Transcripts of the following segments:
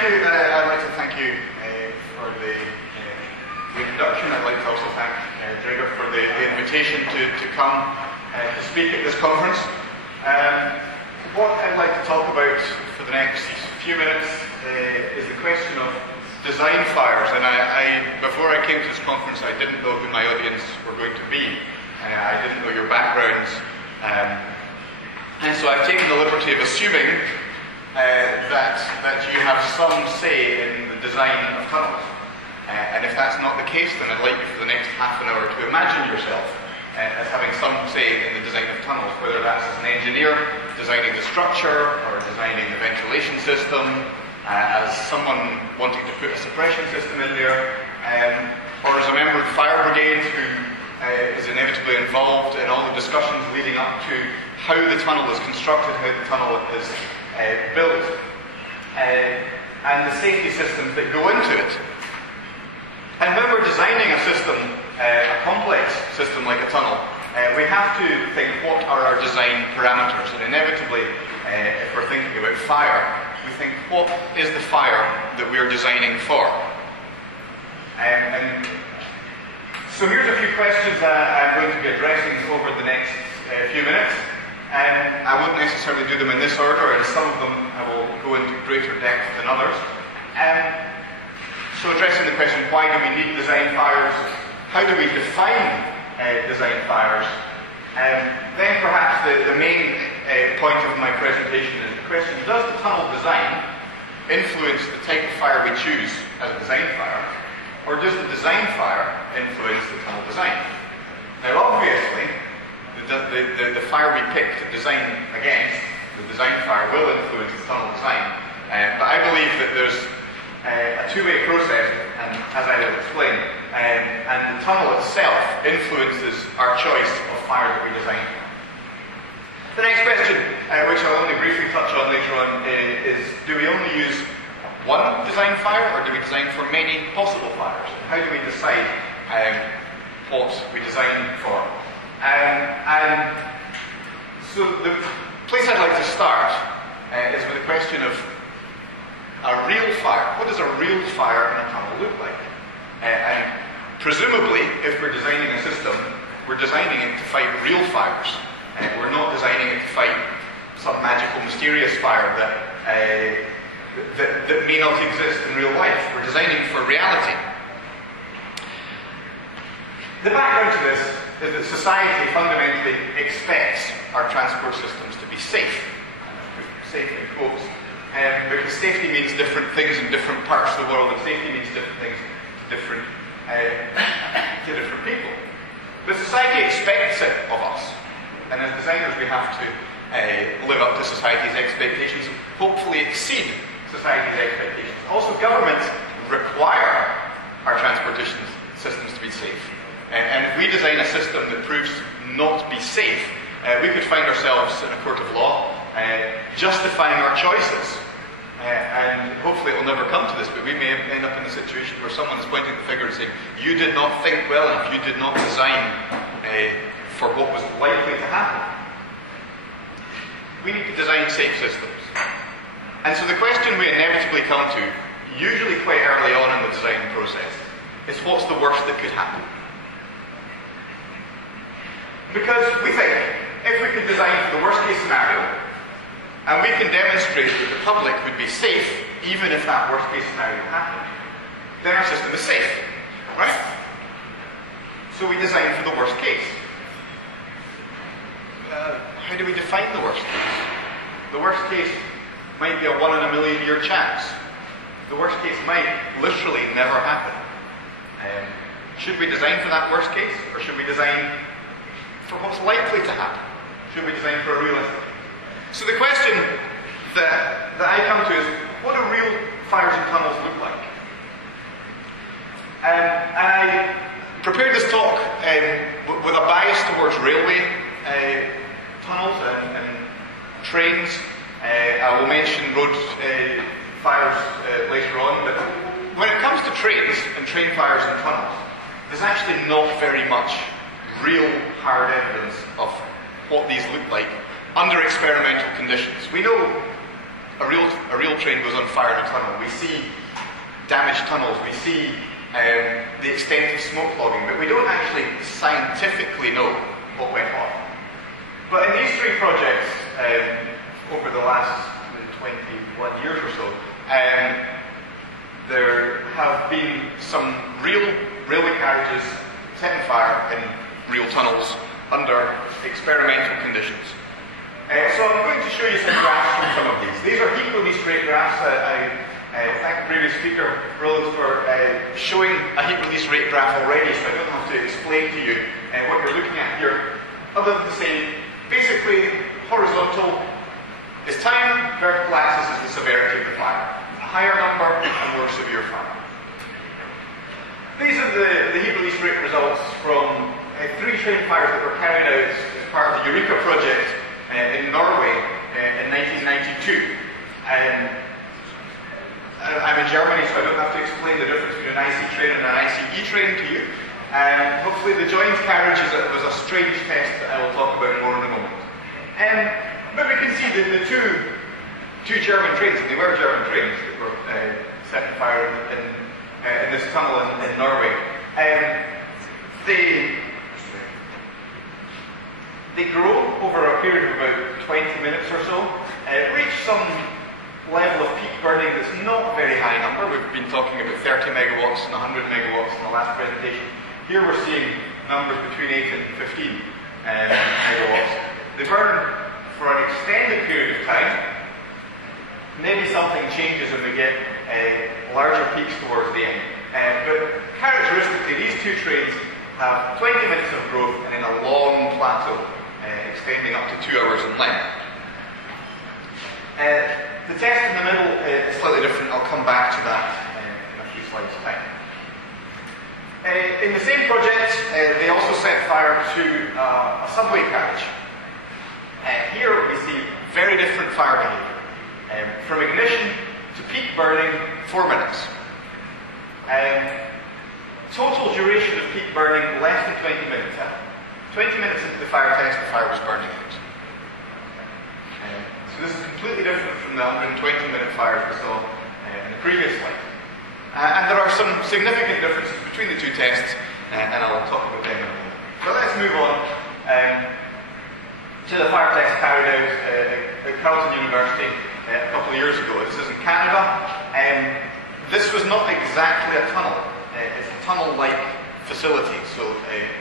thank you. I'd like to thank you for the introduction. I'd like to also thank Drager for the invitation to come to speak at this conference. What I'd like to talk about for the next few minutes is the question of design fires. And before I came to this conference, I didn't know who my audience were going to be. I didn't know your backgrounds. And so I've taken the liberty of assuming that you have some say in the design of tunnels. And if that's not the case, then I'd like you for the next half an hour to imagine yourself as having some say in the design of tunnels, whether that's as an engineer designing the structure or designing the ventilation system, as someone wanting to put a suppression system in there, or as a member of the fire brigade who is inevitably involved in all the discussions leading up to how the tunnel is constructed, how the tunnel is built, and the safety systems that go into it. And when we're designing a system, a complex system like a tunnel, we have to think, what are our design parameters? And inevitably, if we're thinking about fire, we think, what is the fire that we're designing for? And so here's a few questions that I'm going to be addressing over the next few minutes. I won't necessarily do them in this order, and some of them I will go into greater depth than others. So addressing the question, why do we need design fires? How do we define design fires? Then perhaps the main point of my presentation is the question, does the tunnel design influence the type of fire we choose as a design fire? Or does the design fire influence the tunnel design? Now obviously, the fire we pick to design against, the design fire, will influence the tunnel design. But I believe that there's a two-way process, and as I will explain, and the tunnel itself influences our choice of fire that we design. The next question, which I'll only briefly touch on later on, is do we only use one design fire, or do we design for many possible fires? How do we decide what we design for? And so the place I'd like to start is with the question of a real fire. What does a real fire in a tunnel look like? And presumably, if we're designing a system, we're designing it to fight real fires. We're not designing it to fight some magical, mysterious fire that may not exist in real life. We're designing for reality. The background to this is that society fundamentally expects our transport systems to be safe. Safe in quotes. Because safety means different things in different parts of the world, and safety means different things to different people. But society expects it of us. And as designers, we have to live up to society's expectations, hopefully exceed society's expectations. Also, governments require our transportation systems to be safe. And if we design a system that proves not to be safe, we could find ourselves in a court of law justifying our choices. And hopefully it will never come to this, but we may end up in a situation where someone is pointing the finger and saying, you did not think well enough, you did not design for what was likely to happen. We need to design safe systems. And so the question we inevitably come to, usually quite early on in the design process, is what's the worst that could happen? Because we think, if we can design for the worst case scenario, and we can demonstrate that the public would be safe, even if that worst case scenario happened, then our system is safe, right? So we design for the worst case. How do we define the worst case? The worst case might be a 1 in a million year chance. The worst case might literally never happen. Should we design for that worst case, or should we design for what's likely to happen? Should we design for a realistic case? So the question that I come to is, what do real fires in tunnels look like? And I prepared this talk with a bias towards railway tunnels and trains. I will mention road fires later on, but when it comes to trains and train fires in tunnels, there's actually not very much real hard evidence of what these look like under experimental conditions. We know a real train goes on fire in a tunnel, we see damaged tunnels, we see the extent of smoke logging, but we don't actually scientifically know what went on. But in these three projects, over the last 21 years or so, there have been some real railway carriages set on fire in real tunnels under experimental conditions. So I'm going to show you some graphs from some of these. These are heat release rate graphs. I thank the previous speaker, Roland, for showing a heat release rate graph already, so I don't have to explain to you what you're looking at here, other than to say, basically, horizontal is time, vertical axis is the severity of the fire. A higher number, a more severe fire. These are the heat release rate results from 3 train fires that were carried out as part of the Eureka project in Norway in 1992. I'm in Germany, so I don't have to explain the difference between an IC train and an ICE train to you. Hopefully the joint carriage was a strange test that I will talk about more in a moment. But we can see that the two German trains, and they were German trains that were set on fire in this tunnel in Norway. They grow over a period of about 20 minutes or so, reach some level of peak burning that's not a very high number. We've been talking about 30 megawatts and 100 megawatts in the last presentation. Here we're seeing numbers between 8 and 15 megawatts. They burn for an extended period of time. Maybe something changes and we get larger peaks towards the end. But characteristically, these two trains have 20 minutes of growth and then a long plateau extending up to 2 hours in length. The test in the middle is slightly different. I'll come back to that in a few slides' time. In the same project, they also set fire to a subway carriage. Here we see very different fire behavior. From ignition to peak burning, 4 minutes. Total duration of peak burning, less than 20 minutes. 20 minutes into the fire test, the fire was burning out. So this is completely different from the 120-minute fires we saw in the previous slide. And there are some significant differences between the two tests, and I'll talk about them in a moment. So let's move on to the fire test carried out at Carleton University a couple of years ago. This is in Canada. This was not exactly a tunnel. It's a tunnel-like facility. So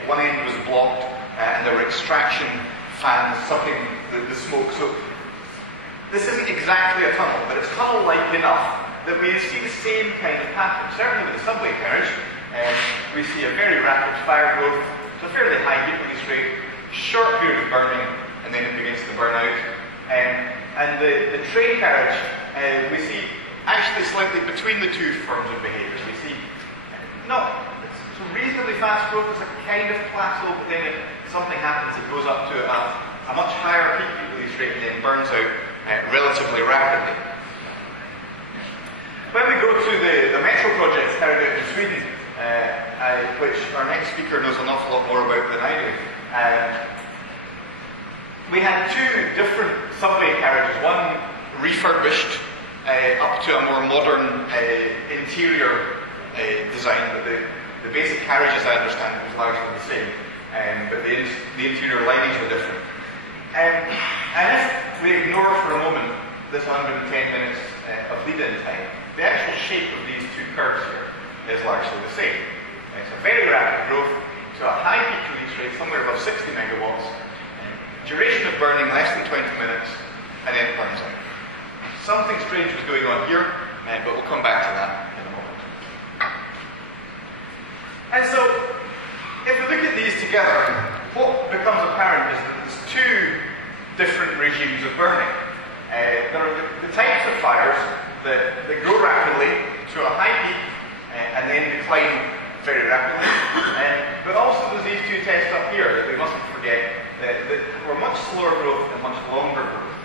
one end was blocked, and there were extraction fans sucking the smoke. So this isn't exactly a tunnel, but it's tunnel-like enough that we see the same kind of pattern. Certainly with the subway carriage, we see a very rapid fire growth, so a fairly high heat release rate, short period of burning, and then it begins to burn out. And the train carriage, we see actually slightly between the two forms of behaviours. We see it's a reasonably fast growth, it's a kind of plateau, but then if something happens, it goes up to a much higher peak heat release rate and then burns out relatively rapidly. When we go to the metro projects carried out in Sweden, which our next speaker knows an awful lot more about than I do, we had 2 different subway carriages, one refurbished up to a more modern interior design, but the basic carriage, as I understand it, was largely the same, but the interior linings were different. And if we ignore for a moment this 110 minutes of lead-in time, the actual shape of these 2 curves here is largely the same. It's a very rapid growth to a high peak release rate, somewhere above 60 megawatts, duration of burning less than 20 minutes, and then it burns out. Something strange was going on here, but we'll come back to that in a moment. And so, if we look at these together, what becomes apparent is that there's 2 different regimes of burning. There are the types of fires that grow rapidly to a high peak and then decline very rapidly. But also there's these 2 tests up here that we mustn't forget that were much slower growth and much longer growth.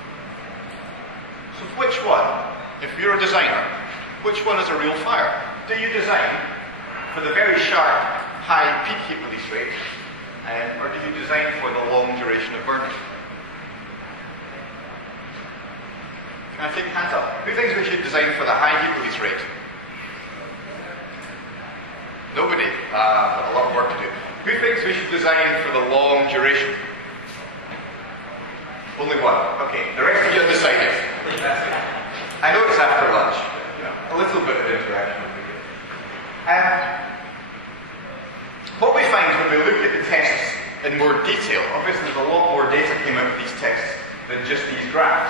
So which one, if you're a designer, which one is a real fire? Do you design for the very sharp, high peak heat release rate, or do you design for the long duration of burning? Can I take hands up? Who thinks we should design for the high heat release rate? Nobody. Got a lot of work to do. Who thinks we should design for the long duration? Only one. Okay. The rest of you have decided. I know it's after lunch. A little bit of interaction would be good. What we find when we look at the tests in more detail, obviously there's a lot more data came out of these tests than just these graphs.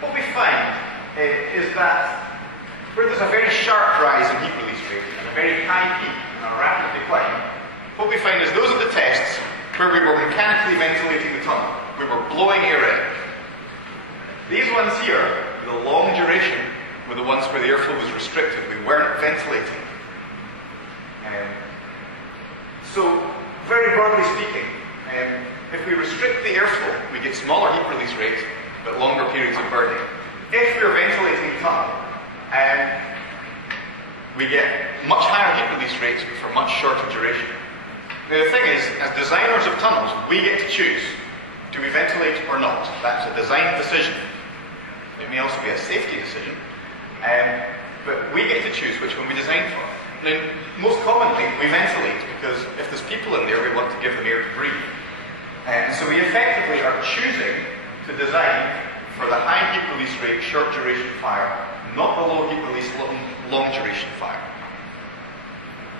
What we find is that where there's a very sharp rise in heat release rate and a very high peak and a rapid decline, what we find is those are the tests where we were mechanically ventilating the tunnel. We were blowing air in. These ones here, the long duration, were the ones where the airflow was restricted. We weren't ventilating. So, very broadly speaking, if we restrict the airflow, we get smaller heat release rates, but longer periods of burning. If we're ventilating the tunnel, we get much higher heat release rates, but for much shorter duration. Now the thing is, as designers of tunnels, we get to choose. Do we ventilate or not? That's a design decision. It may also be a safety decision. But we get to choose which one we design for. Now, most commonly, we ventilate because if there's people in there, we want to give them air to breathe. And so we effectively are choosing to design for the high heat release rate, short duration fire, not the low heat release, long duration fire.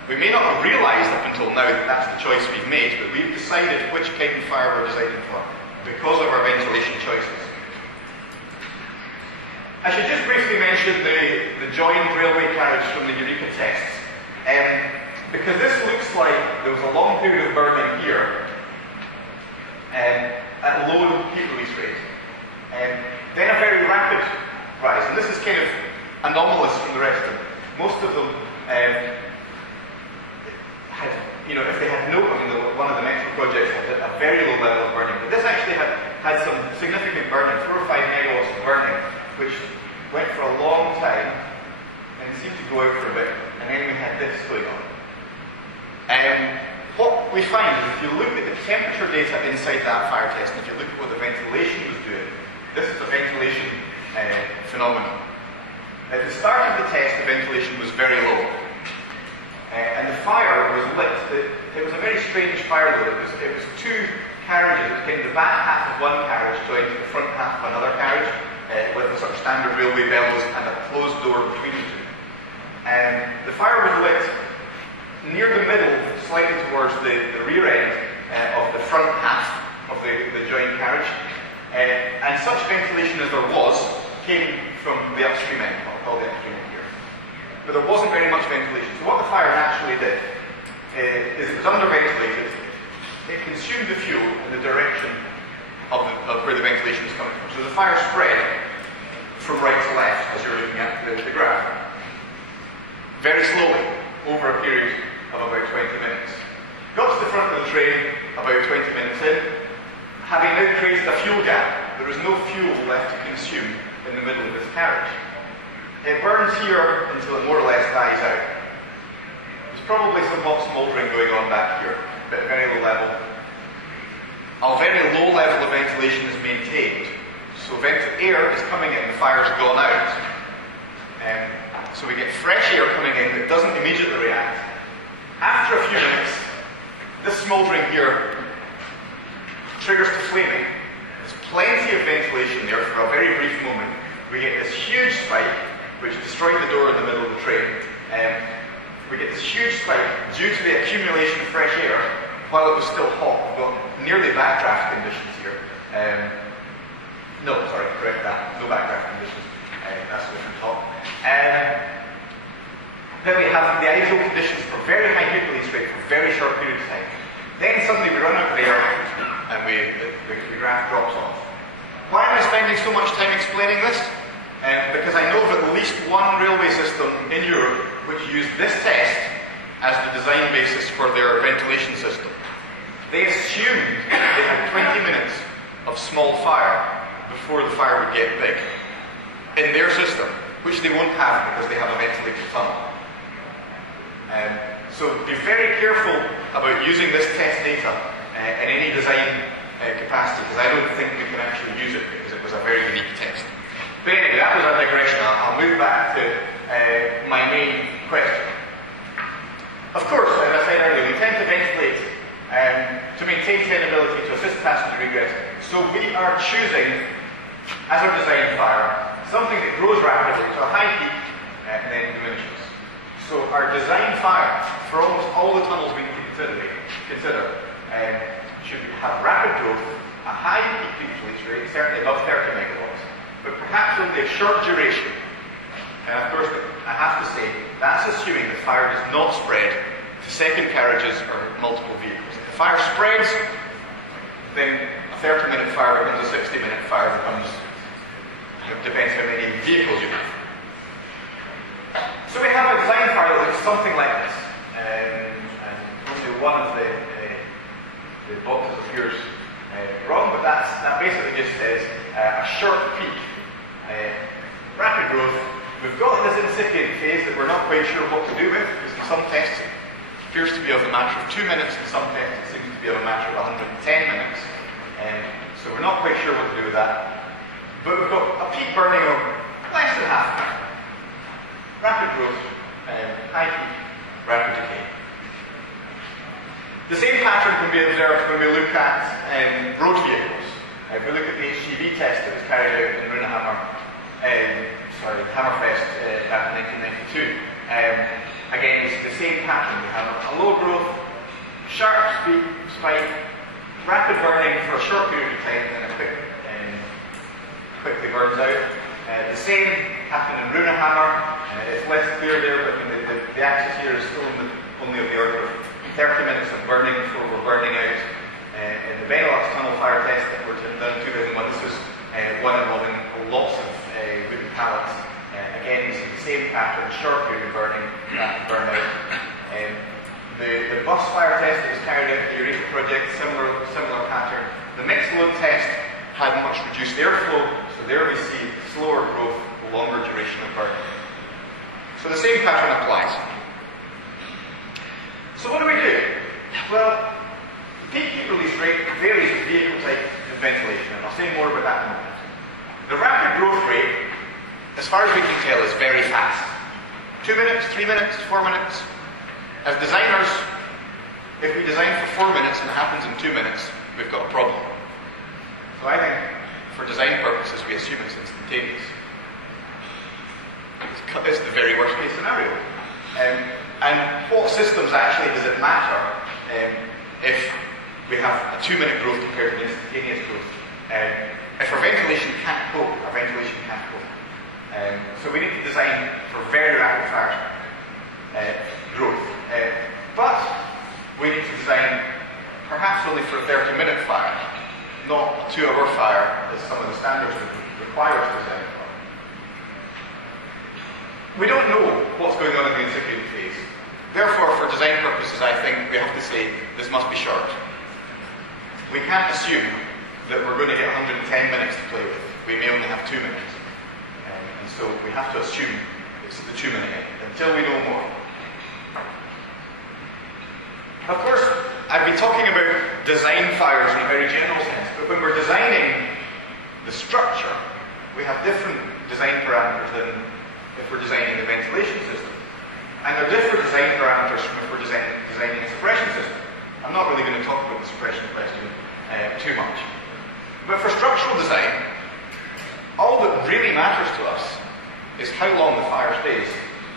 We may not have realised up until now that that's the choice we've made, but we've decided which kind of fire we're designing for because of our ventilation choices. I should just briefly mention the joined railway carriage from the Eureka tests. Because this looks like there was a long period of burning here at low heat release rate. Then a very rapid rise, and this is kind of anomalous from the rest of them. Most of them had, if they had no, one of the metro projects had a very low level of burning, but this actually had some significant burning, 4 or 5 megawatts of burning, which went for a long time and seemed to go out for a bit, and then we had this going on. What we find is if you look at the temperature data inside that fire test, and if you look at what the ventilation was doing, this is a ventilation phenomenon. At the start of the test, the ventilation was very low, and the fire was lit. It was a very strange fire though. It was two carriages. It was kind of the back half of one carriage joined to the front half of another carriage, with the sort of standard railway bellows and a closed door between the two. The fire was lit near the middle, slightly towards the rear end of the front half of the joined carriage. And such ventilation as there was came from the upstream end, what I'll call the upstream end here. But there wasn't very much ventilation. So what the fire actually did is it was underventilated. It consumed the fuel in the direction of where the ventilation was coming from. So the fire spread from right to left as you're looking at the graph. Very slowly, over a period of about 20 minutes. Got to the front of the train about 20 minutes in. Having now created a fuel gap, there is no fuel left to consume in the middle of this carriage. It burns here until it more or less dies out. There's probably some hot smouldering going on back here, but at very low level. A very low level of ventilation is maintained. So air is coming in, the fire's gone out. So we get fresh air coming in that doesn't immediately react. After a few minutes, this smouldering here triggers to flaming. There's plenty of ventilation there for a very brief moment. We get this huge spike, which destroyed the door in the middle of the train. We get this huge spike due to the accumulation of fresh air while it was still hot. We've got nearly backdraft conditions here. No, sorry, correct that. No backdraft conditions. That's a different talk. Then we have the ideal conditions for very high heat release rate for very short periods of time. Then suddenly we run out of air and the graph drops off. Why am I spending so much time explaining this? Because I know of at least one railway system in Europe which used this test as the design basis for their ventilation system. They assumed they had 20 minutes of small fire before the fire would get big in their system, which they won't have because they have a ventilated tunnel. So be very careful about using this test data in any design capacity, because I don't think we can actually use it because it was a very unique test. But anyway, that was our digression. I'll move back to my main question. Of course, as I said earlier, we tend to ventilate to maintain trainability to assist passenger egress. So we are choosing, as our design fire, something that grows rapidly to a high peak and then diminishes. So our design fire, for almost all the tunnels we consider should have rapid growth, a high peak release rate, certainly above 30 megawatts, but perhaps only a short duration. And of course, I have to say, that's assuming the fire does not spread to second carriages or multiple vehicles. If the fire spreads, then a 30-minute fire becomes a 60-minute fire, it depends how many vehicles you have. So we have a design fire that looks something like this. And obviously one of the boxes appears wrong, but that basically just says a short peak, rapid growth. We've got this incipient phase that we're not quite sure what to do with, because in some tests it appears to be of a matter of 2 minutes, in some tests it seems to be of a matter of 110 minutes. So we're not quite sure what to do with that. But we've got a peak burning of less than half an hour. Rapid growth, high peak, rapid decay. The same pattern can be observed when we look at road vehicles. If we look at the HGV test that was carried out in Hammerfest back in 1992, again, it's the same pattern. We have a low growth, sharp spike, rapid burning for a short period of time, and then quickly burns out. The same happened in Runehammer. It's less clear there, but the axis here is still only of the order of 30 minutes of burning before we're burning out. In the Benelux tunnel fire test that were done in 2001, this was one involving lots of wooden pallets. Again, you see the same pattern, short period of burning, rapid burn out. The bus fire test that was carried out at the Eureka project, similar pattern. The mixed load test had much reduced airflow, so there we see slower growth, longer duration of burning. So the same pattern applies. So what do we do? Well, peak heat release rate varies with vehicle type and ventilation, and I'll say more about that in a moment. The rapid growth rate, as far as we can tell, is very fast. 2 minutes, 3 minutes, 4 minutes. As designers, if we design for 4 minutes and it happens in 2 minutes, we've got a problem. So I think, for design purposes, we assume it's instantaneous. It's the very worst case scenario. And what systems actually does it matter if we have a 2-minute growth compared to an instantaneous growth? If our ventilation can't cope, our ventilation can't cope. So we need to design for very rapid fire growth. But we need to design perhaps only for a 30-minute fire, not a 2-hour fire as some of the standards would require us to design for. We don't know what's going on in the incipient phase. Therefore, for design purposes, I think we have to say this must be short. We can't assume that we're going to get 110 minutes to play with. We may only have 2 minutes. And so we have to assume it's the 2-minute end until we know more. Of course, I've been talking about design fires in a very general sense, but when we're designing the structure, we have different design parameters than if we're designing the ventilation system. And there are different design parameters from if we're designing a suppression system. I'm not really going to talk about the suppression question too much. But for structural design, all that really matters to us is how long the fire stays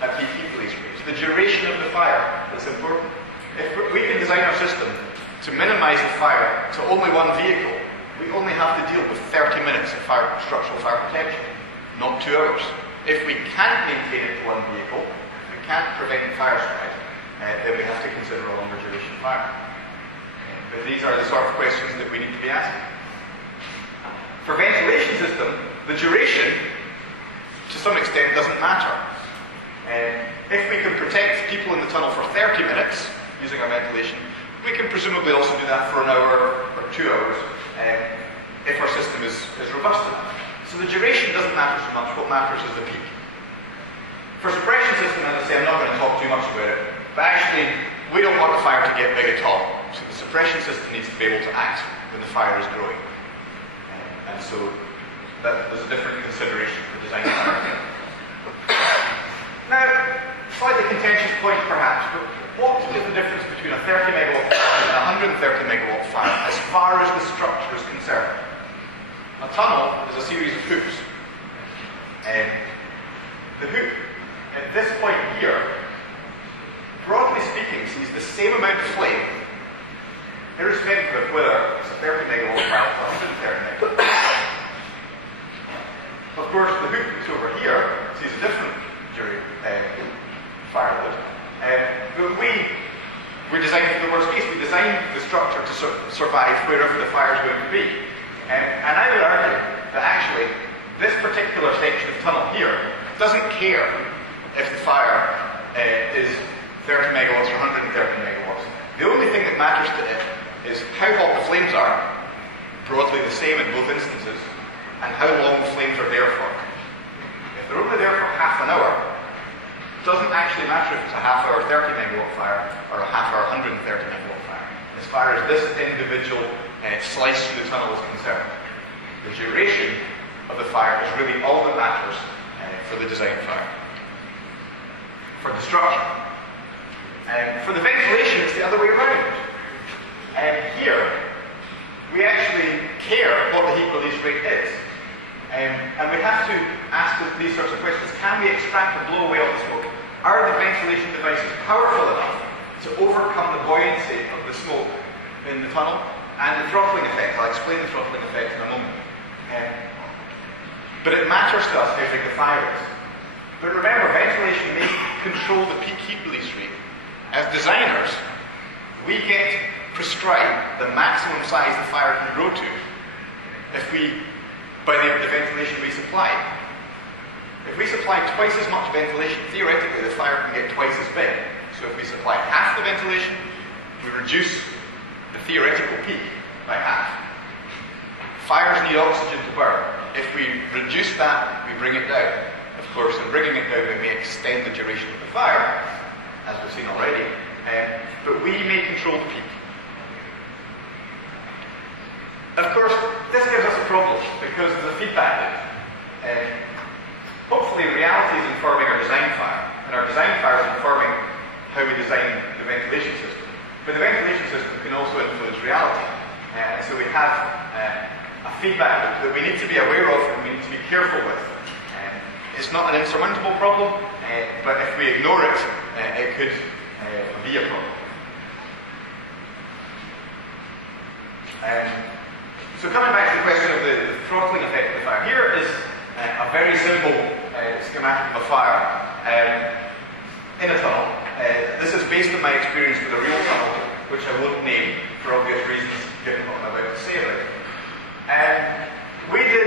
at peak heat release rates. The duration of the fire is important. If we can design our system to minimize the fire to only one vehicle, we only have to deal with 30 minutes of structural fire protection, not 2 hours. If we can't maintain it to one vehicle, if we can't prevent fire spread, then we have to consider a longer duration fire. But these are the sort of questions that we need to be asking. For ventilation system, the duration, to some extent, doesn't matter. If we can protect people in the tunnel for 30 minutes using our ventilation, we can presumably also do that for an hour or 2 hours if our system is robust enough. So the duration doesn't matter so much. What matters is the peak. For suppression system, as I say, I'm not going to talk too much about it, but actually, we don't want the fire to get big at all. So the suppression system needs to be able to act when the fire is growing. And so there's a different consideration for design fire. Now, slightly contentious point perhaps, but what is the difference between a 30 megawatt fire and a 130 megawatt fire as far as the structure is concerned? A tunnel is a series of hoops. The hoop at this point here, broadly speaking, sees the same amount of flame, irrespective of whether it's a 30 megawatt fire or 130 megawatt. Of course, the hoop that's over here sees a different firewood. But we designed for the worst case. We designed the structure to survive wherever the fire is going to be. And I would argue that actually this particular section of tunnel here doesn't care if the fire is 30 megawatts or 130 megawatts. The only thing that matters to it is how hot the flames are, broadly the same in both instances, and how long the flames are there for. If they're only there for half an hour, it doesn't actually matter if it's a half-hour 30 megawatt fire or a half-hour 130 megawatt fire, as far as this individual slice through the tunnel is concerned. The duration of the fire is really all that matters for the design fire. For the structure. For the ventilation, it's the other way around. Here, we actually care what the heat release rate is. And we have to ask these sorts of questions. Can we extract or blow away all the smoke? Are the ventilation devices powerful enough to overcome the buoyancy of the smoke in the tunnel and the throttling effect? I'll explain the throttling effect in a moment. But it matters to us how big the fire is. But remember, ventilation may control the peak heat release rate. As designers, we get prescribed the maximum size the fire can grow to by the ventilation we supply. If we supply twice as much ventilation, theoretically the fire can get twice as big. So if we supply half the ventilation, we reduce the theoretical peak by half. Fires need oxygen to burn. If we reduce that, we bring it down. Of course, in bringing it down, we may extend the duration of the fire, as we've seen already, but we may control the peak. Of course, this gives us a problem because of the feedback loop. Hopefully, reality is informing our design fire, and our design fire is informing how we design the ventilation system. But the ventilation system can also influence reality. So we have a feedback loop that we need to be aware of and we need to be careful with. It's not an insurmountable problem, but if we ignore it, it could be a problem. So coming back to the question of the throttling effect of the fire, here is a very simple schematic of a fire in a tunnel. This is based on my experience with a real tunnel, which I won't name for obvious reasons, given what I'm about to say about it. We did,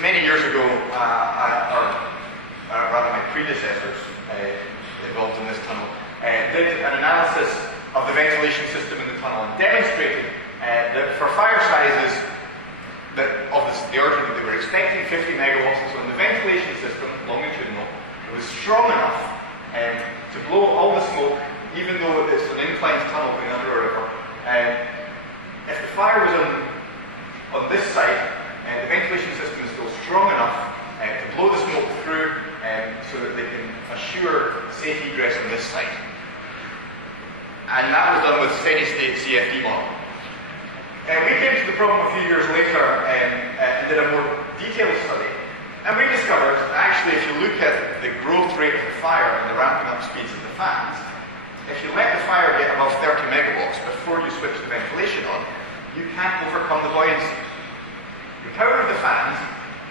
many years ago, or rather my predecessors involved in this tunnel, did an analysis of the ventilation system in the tunnel and demonstrated that for fire sizes that of the order that they were expecting, 50 megawatts, and so in the ventilation system, longitudinal, it was strong enough to blow all the smoke, even though it's an inclined tunnel going under a river. If the fire was on this side, the ventilation system is still strong enough to blow the smoke through so that they can assure safe egress on this side. And that was done with steady-state CFD model. We came to the problem a few years later and did a more detailed study. And we discovered that actually if you look at the growth rate of the fire and the ramping up speeds of the fans, if you let the fire get above 30 megawatts before you switch the ventilation on, you can't overcome the buoyancy. The power of the fans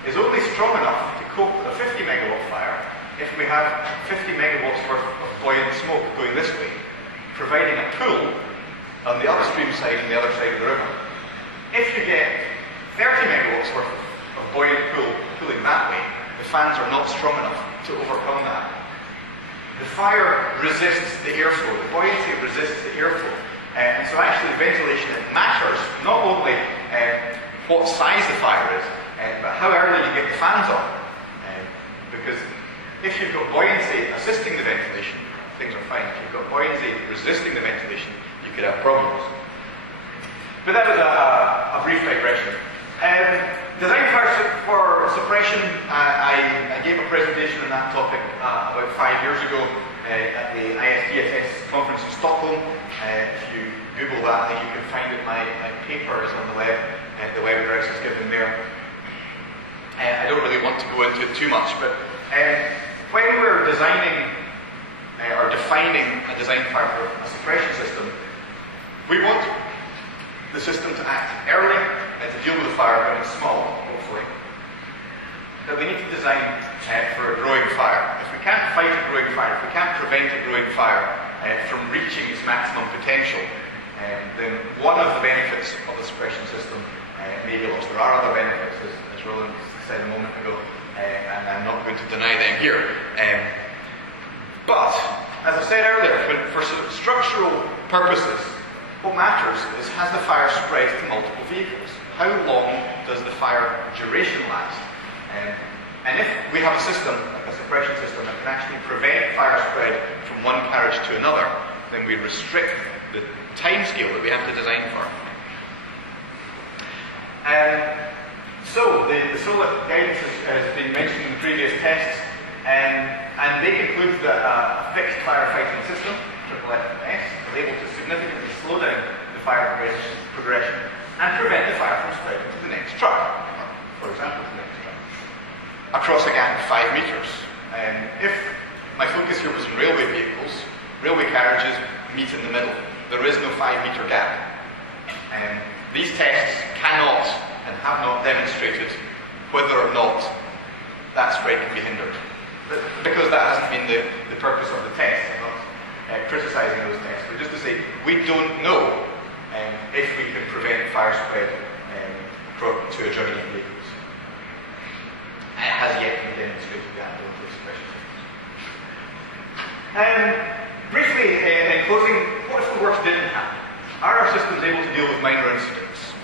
is only strong enough to cope with a 50 megawatt fire if we have 50 megawatts worth of buoyant smoke going this way, providing a pull on the upstream side and the other side of the river. If you get 30 megawatts worth of buoyant pulling that way, the fans are not strong enough to overcome that. The fire resists the airflow, the buoyancy resists the airflow. And so actually ventilation, it matters not only what size the fire is, but how early you get the fans on. Because if you've got buoyancy assisting the ventilation, things are fine. If you've got buoyancy resisting the ventilation, you could have problems. But that was a brief digression. Design for suppression, I gave a presentation on that topic about 5 years ago at the ISDSS conference in Stockholm. If you Google that, I think you can find it. My paper is on the web. The web address is given there. I don't really want to go into it too much, but when we're designing or defining a design fire for a suppression system, we want the system to act early and to deal with the fire when it's small, hopefully. But we need to design for a growing fire. If we can't fight a growing fire, if we can't prevent a growing fire from reaching its maximum potential, then one of the benefits of the suppression system may be lost. There are other benefits, as Roland said a moment ago, and I'm not going to deny them here. But, as I said earlier, for structural purposes, what matters is, has the fire spread to multiple vehicles? How long does the fire duration last? And if we have a system, like a suppression system, that can actually prevent fire spread from one carriage to another, then we restrict the time scale that we have to design for. So, the SOLA guidance has been mentioned in the previous tests, and they conclude that a fixed firefighting system, FFS, is able to significantly slow down the fire progression and prevent the fire from spreading to the next truck, for example, the next truck, across a gap of 5 metres. If my focus here was on railway vehicles, railway carriages meet in the middle. There is no 5-metre gap. These tests cannot and have not demonstrated whether or not that spread can be hindered. Because that hasn't been the purpose of the test. I'm not criticising those tests, but just to say, we don't know if we can prevent fire spread to adjoining vehicles. It has yet to be demonstrated that with the suppression systems. Briefly, in closing, what if the worst didn't happen? Are our systems able to deal with minor incidents?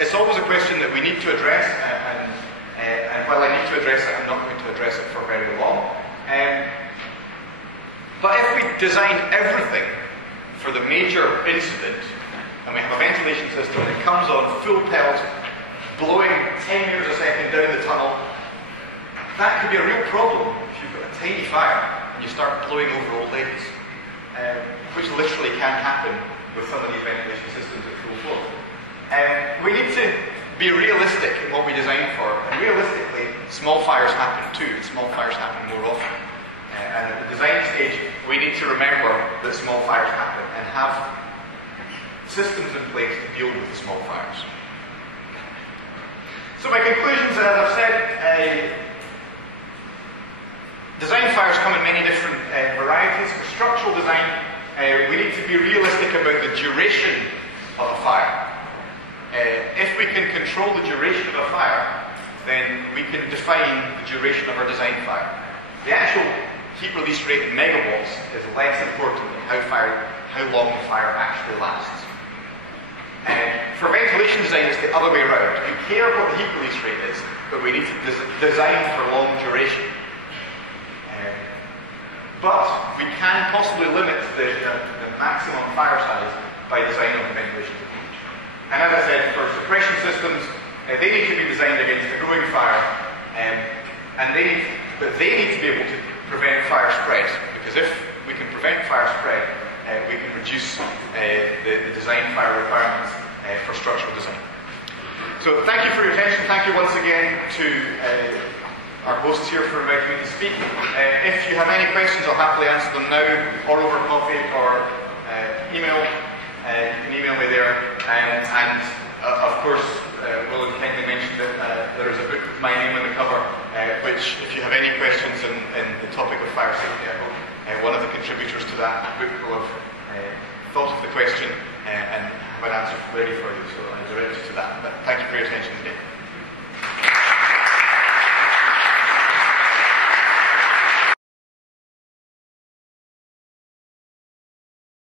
It's always a question that we need to address, and while I need to address it, I'm not going to address it for very long. But if we designed everything for the major incident, and we have a ventilation system that comes on full pelt, blowing 10 metres a second down the tunnel, that could be a real problem if you've got a tiny fire and you start blowing over old ladies, which literally can happen with some of these ventilation systems at full flow. We need to be realistic in what we design for, and realistically, small fires happen too, and small fires happen more often. And at the design stage, we need to remember that small fires happen and have systems in place to deal with the small fires. So my conclusions, as I've said, design fires come in many different varieties. For structural design, we need to be realistic about the duration of a fire. If we can control the duration of a fire, then we can define the duration of our design fire. The actual heat release rate in megawatts is less important than how long the fire actually lasts. For ventilation design, it's the other way around. We care what the heat release rate is, but we need to design for long duration. But we can possibly limit the maximum fire size by designing the ventilation technique. And as I said, for suppression systems, they need to be designed against a growing fire, but they need to be able to prevent fire spread, because if we can prevent fire spread, we can reduce the design fire requirements for structural design. So thank you for your attention. Thank you once again to our hosts here for inviting me to speak. If you have any questions, I'll happily answer them now, or over coffee, or email. You can email me there. And of course, Roland kindly mentioned that there is a book with my name on the cover, which, if you have any questions in the topic of fire safety, I hope one of the contributors to that book will have thought of the question and have an answer ready for you. So I direct you to that. But thank you for your attention today.